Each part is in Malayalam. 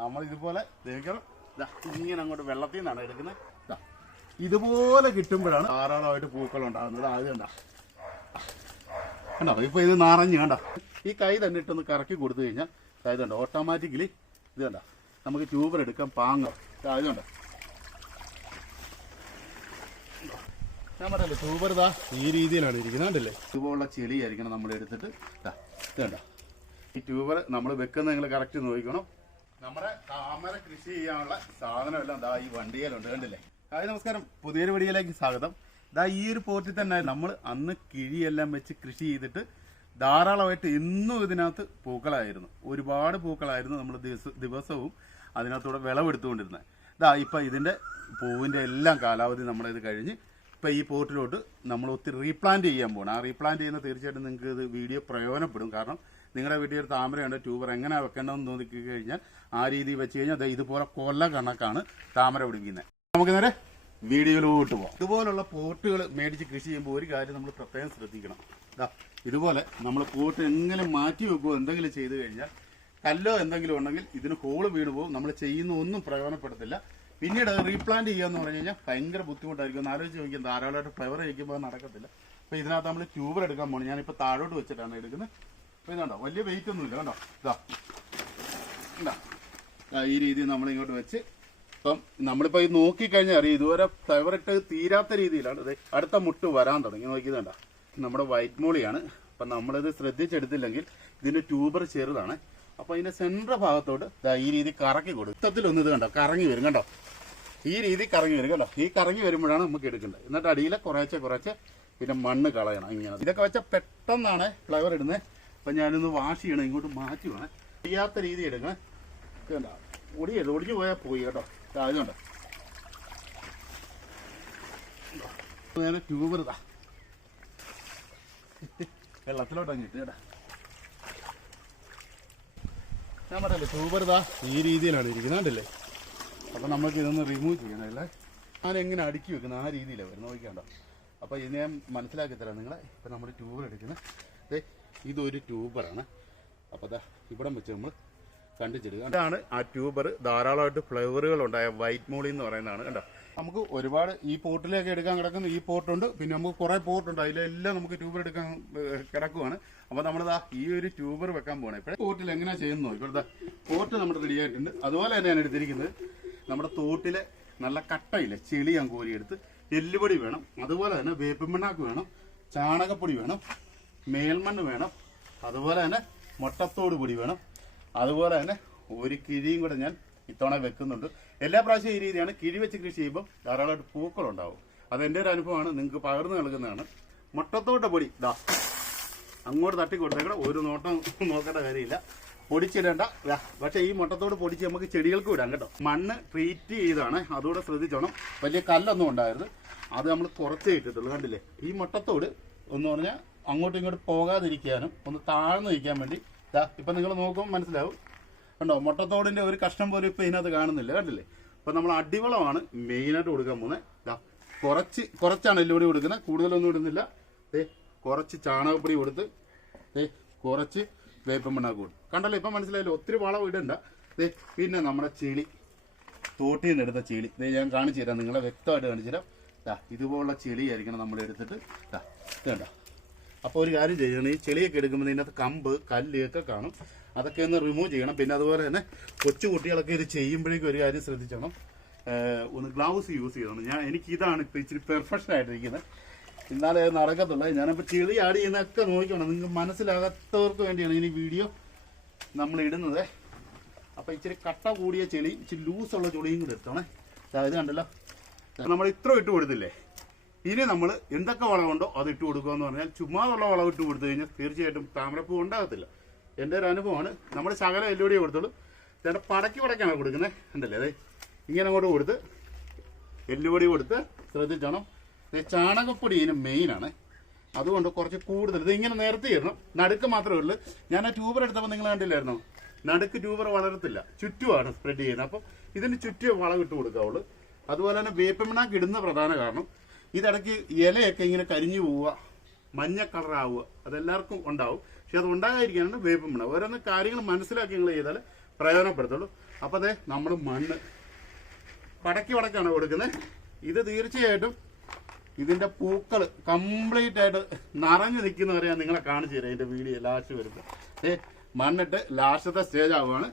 നമ്മൾ ഇതുപോലെ ഇങ്ങനെ അങ്ങോട്ട് വെള്ളത്തിൽ നിന്നാണ് എടുക്കുന്നത്. ഇതുപോലെ കിട്ടുമ്പോഴാണ് ധാരാളമായിട്ട് പൂക്കൾ ഉണ്ടാകുന്നത്. ആദ്യം കണ്ട? കണ്ടോ? ഇപ്പൊ ഇത് നാറഞ്ഞ് കണ്ട? ഈ കൈ തന്നെ ഇട്ടൊന്ന് കറക്കി കൊടുത്തു കഴിഞ്ഞാൽ ദാ ഇത് കണ്ടോ? ഓട്ടോമാറ്റിക്കലി ഇത് കണ്ട? നമുക്ക് ട്യൂബർ എടുക്കാം പാങ്ങ. ഇതുണ്ട് ഞാൻ പറയല്ലേ ട്യൂബർ ഇതാ ഈ രീതിയിലാണ് ഇരിക്കുന്നത്. കണ്ടില്ലേ? ഇതുപോലുള്ള ചെളിയായിരിക്കണം നമ്മൾ എടുത്തിട്ട് ദാ, ഇത് കണ്ടോ? ഈ ട്യൂബർ നമ്മൾ വെക്കുന്നത് നിങ്ങൾ കറക്റ്റ് നോക്കണം നമ്മുടെ താമര കൃഷി ചെയ്യാനുള്ള സാധനമെല്ലാം ദാ ഈ വണ്ടിയിലുണ്ട് കണ്ടില്ലേ? ഹായ് നമസ്കാരം. പുതിയൊരു വടിയിലേക്ക് സ്വാഗതം. ദാ ഈ ഒരു പോർട്ടിൽ തന്നെ നമ്മൾ അന്ന് കിഴിയെല്ലാം വെച്ച് കൃഷി ചെയ്തിട്ട് ധാരാളമായിട്ട് ഇന്നും ഇതിനകത്ത് പൂക്കളായിരുന്നു. ഒരുപാട് പൂക്കളായിരുന്നു നമ്മൾ ദിവസ ദിവസവും അതിനകത്തൂടെ വിളവെടുത്തുകൊണ്ടിരുന്നത്. ദാ ഇപ്പം ഇതിന്റെ പൂവിന്റെ എല്ലാം കാലാവധി നമ്മുടെ ഇത് കഴിഞ്ഞ് ഇപ്പം ഈ പോർട്ടിലോട്ട് നമ്മൾ ഒത്തിരി റീപ്ലാന്റ് ചെയ്യാൻ പോകണം ആ റീപ്ലാന്റ് ചെയ്യുന്ന തീർച്ചയായിട്ടും നിങ്ങൾക്ക് ഇത് വീഡിയോ പ്രയോജനപ്പെടും. കാരണം നിങ്ങളുടെ വീട്ടിൽ ഒരു താമരയുണ്ട് ട്യൂബർ എങ്ങനെ വെക്കേണ്ടതെന്ന് നോക്കി കഴിഞ്ഞാൽ ആ രീതി വെച്ച് കഴിഞ്ഞാൽ ഇതുപോലെ കൊല്ല കണക്കാണ് താമര പിടിക്കുന്നത് നമുക്ക് നേരെ വീഡിയോയിലോട്ട് പോകാം ഇതുപോലുള്ള പോട്ടുകൾ മേടിച്ച് കൃഷി ചെയ്യുമ്പോൾ ഒരു കാര്യം നമ്മൾ പ്രത്യേകം ശ്രദ്ധിക്കണം. ഇതുപോലെ നമ്മൾ പോട്ട് എങ്ങനെ മാറ്റി വെക്കുമോ എന്തെങ്കിലും ചെയ്തു കഴിഞ്ഞാൽ കല്ലോ എന്തെങ്കിലും ഉണ്ടെങ്കിൽ ഇതിന് ഹോൾ വീണ് പോകും. നമ്മൾ ചെയ്യുന്ന ഒന്നും പ്രയോജനപ്പെടുത്തില്ല. പിന്നീട് അത് റീപ്ലാന്റ് ചെയ്യുക എന്ന് പറഞ്ഞു കഴിഞ്ഞാൽ ഭയങ്കര ബുദ്ധിമുട്ടായിരിക്കും. ഒന്ന് ആലോചിച്ച് നോക്കിയാൽ ധാരാളമായിട്ട് ഫ്ലവർ കഴിക്കുമ്പോൾ നടക്കത്തില്ല. അപ്പോൾ ഇതിനകത്ത് നമ്മൾ ട്യൂബർ എടുക്കാൻ പോകണം ഞാനിപ്പോൾ താഴോട്ട് വെച്ചിട്ടാണ് എടുക്കുന്നത്. ഇതുണ്ടോ? വലിയ വെയിറ്റ് ഒന്നുമില്ല കണ്ടോ? ഇതാ. ഇതാ. ഈ രീതിയിൽ നമ്മൾ ഇങ്ങോട്ട് വെച്ച് ഇപ്പം നമ്മളിപ്പോൾ ഇത് നോക്കിക്കഴിഞ്ഞാൽ അറിയാം ഇതുവരെ തവറിട്ട് തീരാത്ത രീതിയിലാണ്. ഇത് അടുത്ത മുട്ട് വരാൻ തുടങ്ങി. നോക്കിയതുണ്ട നമ്മുടെ വൈറ്റ് മോളിയാണ്. അപ്പം നമ്മളിത് ശ്രദ്ധിച്ചെടുത്തില്ലെങ്കിൽ ഇതിന്റെ ട്യൂബർ ചെറുതാണ്. അപ്പോൾ ഇതിന്റെ സെൻട്രൽ ഭാഗത്തോട്ട് ഈ രീതി കറക്കി കൊടുക്കും മൊത്തത്തിലൊന്ന് ഇത് കണ്ടോ? കറങ്ങി വരും കണ്ടോ? ഈ രീതി കറങ്ങി വരും കണ്ടോ? ഈ കറങ്ങി വരുമ്പോഴാണ് നമുക്ക് എടുക്കേണ്ടത്. എന്നിട്ട് അടിയിലെ കുറേശ്ശെ കുറേശ്ശെ പിന്നെ മണ്ണ് കളയണം ഇങ്ങനെ. ഇതൊക്കെ വെച്ചാൽ പെട്ടെന്നാണ് ഫ്ലവർ ഇടുന്നത് അപ്പം ഞാനൊന്ന് വാഷ് ചെയ്യണം ഇങ്ങോട്ട് മാറ്റി വേണം ചെയ്യാത്ത രീതി എടുക്കണം. കണ്ടോ ഒടിയരുത് ഒടിഞ്ഞു പോയാൽ പോയി കേട്ടോ. ഇതുണ്ട്. നേരെ ട്യൂബർ ഇതാ. വെള്ളത്തിലോട്ടങ്ങ് ഇട്ട് കേട്ടാ. ഞാൻ പറയല്ലേ ട്യൂബർ ഇതാ ഈ രീതിയിലാണ് ഇരിക്കുന്നത് കണ്ടില്ലേ? അപ്പം നമുക്ക് ഇതൊന്ന് റിമൂവ് ചെയ്യണമല്ലേ ഞാൻ എങ്ങനെ അടുക്കി വെക്കുന്നത് ആ രീതിയിലാണ് വരുന്നത്. നോക്കിക്കണ്ടോ അപ്പോൾ ഞാൻ മനസ്സിലാക്കി തരാം നിങ്ങളെ. ഇപ്പം നമ്മൾ ട്യൂബർ എടുക്കുന്നത്. ഇതൊരു ട്യൂബറാണ്. അപ്പോൾ അതാ ഇവിടം വെച്ച് നമ്മൾ കണ്ടിച്ചെടുക്കുക ഇതാണ് ആ ട്യൂബർ. ധാരാളമായിട്ട് ഫ്ലേവറുകൾ ഉണ്ടായ വൈറ്റ് മോളി എന്ന് പറയുന്നതാണ്. കണ്ടോ? നമുക്ക് ഒരുപാട് ഈ പോർട്ടിലേക്ക് എടുക്കാൻ കിടക്കുന്ന ഈ പോർട്ടുണ്ട് പിന്നെ നമുക്ക് കുറേ പോർട്ടുണ്ട് അതിലെല്ലാം നമുക്ക് ട്യൂബർ എടുക്കാൻ കിടക്കുവാണ്. അപ്പോൾ നമ്മളിതാ ഈ ഒരു ട്യൂബർ വെക്കാൻ പോകണം ഇപ്പോഴേ പോർട്ടിൽ എങ്ങനെയാണ് ചെയ്യുന്നത് ഇപ്പോഴത്തെ പോർട്ട് നമ്മുടെ റെഡി ആയിട്ടുണ്ട്. അതുപോലെ തന്നെയാണ് എടുത്തിരിക്കുന്നത് നമ്മുടെ തോട്ടിലെ നല്ല കട്ടയില്ലേ ചെളി ഞാൻ കോരിയെടുത്ത് എല്ലുപൊടി വേണം. അതുപോലെ തന്നെ വേപ്പിമണ്ണാക്ക് വേണം. ചാണകപ്പൊടി വേണം. മേൽമണ്ണ് വേണം. അതുപോലെ തന്നെ മുട്ടത്തോട് പൊടി വേണം. അതുപോലെ തന്നെ ഒരു കിഴിയും കൂടെ ഞാൻ ഇത്തവണ വെക്കുന്നുണ്ട്. എല്ലാ പ്രാവശ്യവും ഈ രീതിയാണ്. കിഴി വെച്ച് കൃഷി ചെയ്യുമ്പോൾ ധാരാളമായിട്ട് പൂക്കളുണ്ടാവും. അത് എന്റെ ഒരു അനുഭവമാണ്. നിങ്ങൾക്ക് പകർന്നു നൽകുന്നതാണ്. മുട്ടത്തോട്ട പൊടി ദാ അങ്ങോട്ട് തട്ടി കൊടുത്തേക്കണം. ഒരു നോട്ടം നോക്കേണ്ട കാര്യമില്ല. പൊടിച്ചിടേണ്ട. പക്ഷേ ഈ മുട്ടത്തോട് പൊടിച്ച് നമുക്ക് ചെടികൾക്ക് വിടാം കേട്ടോ. മണ്ണ് ട്രീറ്റ് ചെയ്താണ്. അതുകൂടെ ശ്രദ്ധിച്ചോണം. വലിയ കല്ലൊന്നും ഉണ്ടായിരുന്നു അത് നമ്മൾ കുറച്ചേ ഇട്ടിട്ടുള്ളൂ. കണ്ടില്ലേ? ഈ മുട്ടത്തോട് എന്ന് പറഞ്ഞാൽ അങ്ങോട്ടും ഇങ്ങോട്ടും പോകാതിരിക്കാനും ഒന്ന് താഴ്ന്നു നിൽക്കാൻ വേണ്ടി. ഇതാ ഇപ്പം നിങ്ങൾ നോക്കുമ്പോൾ മനസ്സിലാവും. കണ്ടോ മുട്ടത്തോടിന്റെ ഒരു കഷ്ണം പോലും ഇപ്പം ഇതിനകത്ത് കാണുന്നില്ല കണ്ടില്ലേ? അപ്പം നമ്മൾ അടിവളമാണ് മെയിനായിട്ട് കൊടുക്കാൻ പോകുന്നത്. ദാ കുറച്ച് കുറച്ചാണ് എല്ലുപൊടി കൊടുക്കുന്നത്. കൂടുതലൊന്നും ഇടുന്നില്ല. ഏ കുറച്ച് ചാണകപ്പൊടി കൊടുത്ത് ഏ കുറച്ച് വേപ്പം പിണ്ണാക്ക് കൊടുക്കും കണ്ടല്ലോ ഇപ്പം മനസ്സിലായല്ലോ ഒത്തിരി വളം ഇടണ്ട. ഏ പിന്നെ നമ്മുടെ ചെളി. തോട്ടിൽ നിന്ന് എടുത്ത ചെളി. ദേ ഞാൻ കാണിച്ചു തരാം നിങ്ങളെ വ്യക്തമായിട്ട് കാണിച്ചു തരാം. ഇതുപോലുള്ള ചെളിയായിരിക്കണം നമ്മൾ എടുത്തിട്ട്. ഇതാ ഇത് കണ്ടോ? അപ്പോൾ ഒരു കാര്യം ചെയ്യണം ഈ ചെളിയൊക്കെ എടുക്കുമ്പോൾ ഇതിനകത്ത് കമ്പ് കല്ല് ഒക്കെ കാണും. അതൊക്കെ ഒന്ന് റിമൂവ് ചെയ്യണം. പിന്നെ അതുപോലെ തന്നെ കൊച്ചു കുട്ടികളൊക്കെ ഇത് ചെയ്യുമ്പോഴേക്കും ഒരു കാര്യം ശ്രദ്ധിച്ചണം. ഒന്ന് ഗ്ലൗസ് യൂസ് ചെയ്യണം. ഞാൻ എനിക്ക് ഇതാണ് ഇപ്പം ഇച്ചിരി പെർഫെക്ഷൻ ആയിട്ടിരിക്കുന്നത്. എന്നാലേ നടക്കത്തുള്ളൂ. ഞാനിപ്പോൾ ചെളി ആഡ് ചെയ്യുന്നതൊക്കെ നോക്കണം നിങ്ങൾക്ക് മനസ്സിലാകാത്തവർക്ക് വേണ്ടിയാണ് ഇനി വീഡിയോ നമ്മൾ ഇടുന്നത്. അപ്പോൾ ഇച്ചിരി കട്ട കൂടിയ ചെളി ഇച്ചിരി ലൂസുള്ള ചെളിയും കൂടെ എടുത്തോണേ. അതായത് കണ്ടല്ലോ. നമ്മൾ ഇത്ര ഇട്ട് കൊടുത്തില്ലേ? ഇനി നമ്മൾ എന്തൊക്കെ വളമുണ്ടോ അത് ഇട്ട് കൊടുക്കുക എന്ന് പറഞ്ഞാൽ ചുമ്മാതുള്ള വളം ഇട്ട് കൊടുത്തു കഴിഞ്ഞാൽ തീർച്ചയായിട്ടും താമരപ്പൂ ഉണ്ടാകത്തില്ല. എന്റെ ഒരു അനുഭവമാണ്. നമ്മൾ ശകലം എല്ലുപടി കൊടുത്തുള്ളൂ ചേട്ടൻ പടക്കി പടക്കാണ് കൊടുക്കുന്നത്? ഉണ്ടല്ലേ അതെ ഇങ്ങനെ അങ്ങോട്ട് കൊടുത്ത് എല്ലുപൊടി കൊടുത്ത് ശ്രദ്ധിച്ചോണം. ചാണകപ്പൊടി ഇതിന് മെയിനാണ് അതുകൊണ്ട് കുറച്ച് കൂടുതൽ. ഇത് ഇങ്ങനെ നേരത്തെ ഇടണം. നടുക്ക് മാത്രമേ ഉള്ളൂ. ഞാൻ ആ ട്യൂബർ എടുത്തപ്പോൾ നിങ്ങൾ കണ്ടില്ലായിരുന്നോ? നടുക്ക് ട്യൂബർ വളരത്തില്ല. ചുറ്റുമാണ് സ്പ്രെഡ് ചെയ്യുന്നത്. അപ്പം ഇതിന് ചുറ്റും വളം ഇട്ട് കൊടുക്കാവുള്ളൂ. അതുപോലെ തന്നെ വേപ്പമിണാക്ക് ഇടുന്ന പ്രധാന കാരണം ഇതിടയ്ക്ക് ഇലയൊക്കെ ഇങ്ങനെ കരിഞ്ഞു പോവുക മഞ്ഞ കളറാവുക അതെല്ലാവർക്കും ഉണ്ടാവും. പക്ഷെ അത് ഉണ്ടാകാതിരിക്കാനാണ് വേപ്പമിണ ഓരോന്ന് കാര്യങ്ങൾ മനസ്സിലാക്കി നിങ്ങൾ ചെയ്താൽ പ്രയോജനപ്പെടുത്തുള്ളൂ. അപ്പം അതെ നമ്മൾ മണ്ണ് പടക്കി പടക്കാണ് കൊടുക്കുന്നത്. ഇത് തീർച്ചയായിട്ടും ഇതിന്റെ പൂക്കൾ കംപ്ലീറ്റ് ആയിട്ട് നിറഞ്ഞു നിൽക്കുന്നവരെ ഞാൻ നിങ്ങളെ കാണിച്ചു തരാം ഇതിന്റെ വീഡിയോ ലാസ്റ്റ് വരുമ്പോൾ. ഏ മണ്ണിട്ട് ലാസ്റ്റത്തെ സ്റ്റേജ് ആവുകയാണ്.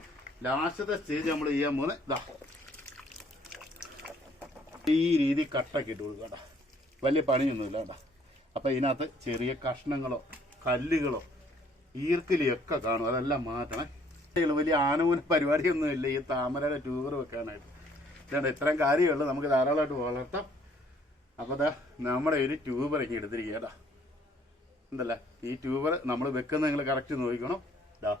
ലാസ്റ്റത്തെ സ്റ്റേജ് നമ്മൾ ചെയ്യാൻ പോകുന്നത്. ഇതാ ഈ രീതി കട്ടൊക്കെ ഇട്ട് കൊടുക്കുക വലിയ പണിയൊന്നുമില്ല കേട്ടോ. അപ്പം ഇതിനകത്ത് ചെറിയ കഷ്ണങ്ങളോ കല്ലുകളോ ഈർക്കിലിയൊക്കെ കാണും. അതെല്ലാം മാറ്റണേ. വലിയ ആനമൂന പരിപാടിയൊന്നുമില്ല. ഈ താമരയുടെ ടൂർ വെക്കാനായിട്ട്. ഇതുകൊണ്ട് ഇത്രയും കാര്യമുള്ളൂ. നമുക്ക് ധാരാളമായിട്ട് വളർത്താം. അപ്പോൾ ദാ നമ്മുടെ ഒരു ട്യൂബർ ഇങ്ങനെ എടുത്തിരിക്കുക എന്തല്ലേ ഈ ട്യൂബർ നമ്മൾ വെക്കുന്നത് നിങ്ങൾ കറക്റ്റ് നോക്കണം ഇതാ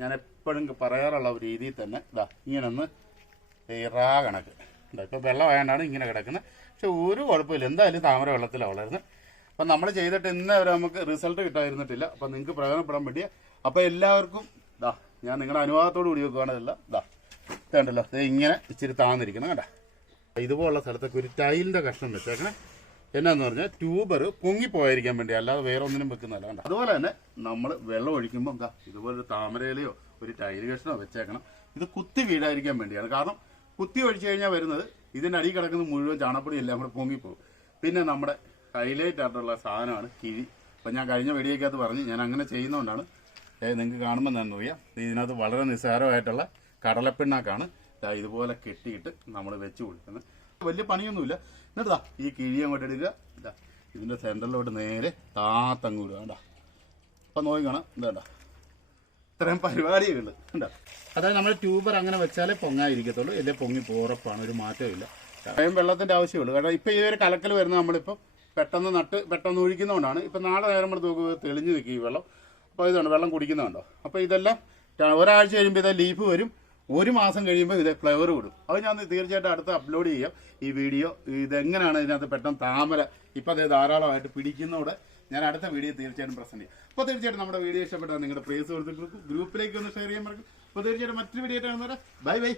ഞാൻ എപ്പോഴും പറയാറുള്ള രീതിയിൽ തന്നെ ഇതാ ഇങ്ങനെ ഒന്ന് ഈ റാ കണക്ക്. ഇപ്പോൾ വെള്ളം ആയതുകൊണ്ടാണ് ഇങ്ങനെ കിടക്കുന്നത് പക്ഷെ ഒരു കുഴപ്പമില്ല. എന്തായാലും താമര വെള്ളത്തിലാണ് വളരുന്നത് അപ്പം നമ്മൾ ചെയ്തിട്ട് ഇന്ന് വരെ നമുക്ക് റിസൾട്ട് കിട്ടാതിരുന്നിട്ടില്ല. അപ്പം നിങ്ങൾക്ക് പ്രയോജനപ്പെടാൻ വേണ്ടിയ. അപ്പോൾ എല്ലാവർക്കും ഇതാ ഞാൻ നിങ്ങളുടെ അനുവാദത്തോട് കൂടി വെക്കുകയാണെന്നല്ല ഇതാ ഇതുണ്ടല്ലോ ഇത് ഇങ്ങനെ ഇച്ചിരി താന്നിരിക്കണം കേട്ടോ ഇതുപോലുള്ള സ്ഥലത്തൊക്കെ ഒരു ടൈലിന്റെ കഷ്ണം വെച്ചേക്കണേ. എന്നാന്ന് പറഞ്ഞാൽ ട്യൂബർ പൊങ്ങിപ്പോയിരിക്കാൻ വേണ്ടി അല്ലാതെ വേറെ ഒന്നിനും വെക്കുന്നതല്ല കണ്ട? അതുപോലെ തന്നെ നമ്മൾ വെള്ളം ഒഴിക്കുമ്പോൾ എന്താ ഇതുപോലെ താമരയിലയോ ഒരു ടൈൽ കഷ്ണമോ വെച്ചേക്കണം. ഇത് കുത്തി വീഴാതിരിക്കാൻ വേണ്ടിയാണ്. കാരണം കുത്തി ഒഴിച്ചു കഴിഞ്ഞാൽ വരുന്നത്. ഇതിന്റെ അടി കിടക്കുന്ന മുഴുവൻ ചാണപ്പൊടി എല്ലാം കൂടെ പിന്നെ നമ്മുടെ ഹൈലൈറ്റ് ആയിട്ടുള്ള സാധനമാണ് കിഴി. അപ്പം ഞാൻ കഴിഞ്ഞ വെടിയേക്കകത്ത് പറഞ്ഞു ഞാൻ അങ്ങനെ ചെയ്യുന്നതുകൊണ്ടാണ് നിങ്ങൾക്ക് കാണുമ്പോൾ തന്നെ അറിയാം ഇതിനകത്ത് വളരെ നിസ്സാരമായിട്ടുള്ള കടലപ്പിണ്ണാക്കാണ്. ഇതുപോലെ കെട്ടിയിട്ട് നമ്മൾ വെച്ച് കൊടുക്കുന്നത്. വലിയ പണിയൊന്നുമില്ല. എന്നിട്ടാ ഈ കിഴി അങ്ങോട്ട് എടുക്കുക ഇതാ ഇതിന്റെ സെന്ററിലോട്ട് നേരെ താത്തങ്ങ് വിടുക കേട്ടോ അപ്പം നോക്കിക്കണം. എന്താ ഇത്രയും പരിപാടിയുണ്ട് കണ്ടോ? അതായത് നമ്മൾ ട്യൂബർ അങ്ങനെ വെച്ചാലേ പൊങ്ങായിരിക്കത്തുള്ളൂ ഇല്ലേ പൊങ്ങി പോറപ്പാണ് ഒരു മാറ്റമില്ല സ്വയം വെള്ളത്തിന്റെ ആവശ്യമുള്ളൂ. കാരണം ഇപ്പം ഈ ഒരു കലക്കൽ വരുന്ന നമ്മളിപ്പം പെട്ടെന്ന് നട്ട് പെട്ടെന്ന് ഒഴിക്കുന്നതുകൊണ്ടാണ്. ഇപ്പം നാളെ നേരം നമ്മൾ നോക്കുമ്പോൾ തെളിഞ്ഞു നിൽക്കും ഈ വെള്ളം. അപ്പോൾ ഇതുണ്ട് വെള്ളം കുടിക്കുന്നുണ്ടോ അപ്പോൾ ഇതെല്ലാം ഒരാഴ്ച കഴിയുമ്പോൾ ഇതാ ലീഫ് വരും. ഒരു മാസം കഴിയുമ്പോൾ ഇത് ഫ്ലവർ വിടും. അത് ഞാൻ തീർച്ചയായിട്ടും അടുത്ത് അപ്ലോഡ് ചെയ്യാം. ഈ വീഡിയോ ഇതെങ്ങനെയാണ് ഇതിനകത്ത് പെട്ടെന്ന് താമര ഇപ്പം അത് ധാരാളമായിട്ട് പിടിക്കുന്നതോടെ ഞാൻ അടുത്ത വീഡിയോ തീർച്ചയായിട്ടും പ്രസന്റ് ചെയ്യാം. അപ്പോൾ തീർച്ചയായിട്ടും നമ്മുടെ വീഡിയോ ഇഷ്ടപ്പെട്ടാൽ നിങ്ങളുടെ പ്രേസ് കൊടുത്തിട്ട് ഗ്രൂപ്പിലേക്ക് ഒന്ന് ഷെയർ ചെയ്യാൻ മറക്കും അപ്പോൾ തീർച്ചയായിട്ടും മറ്റൊരു വീഡിയോ ആയിട്ട് ബൈ ബൈ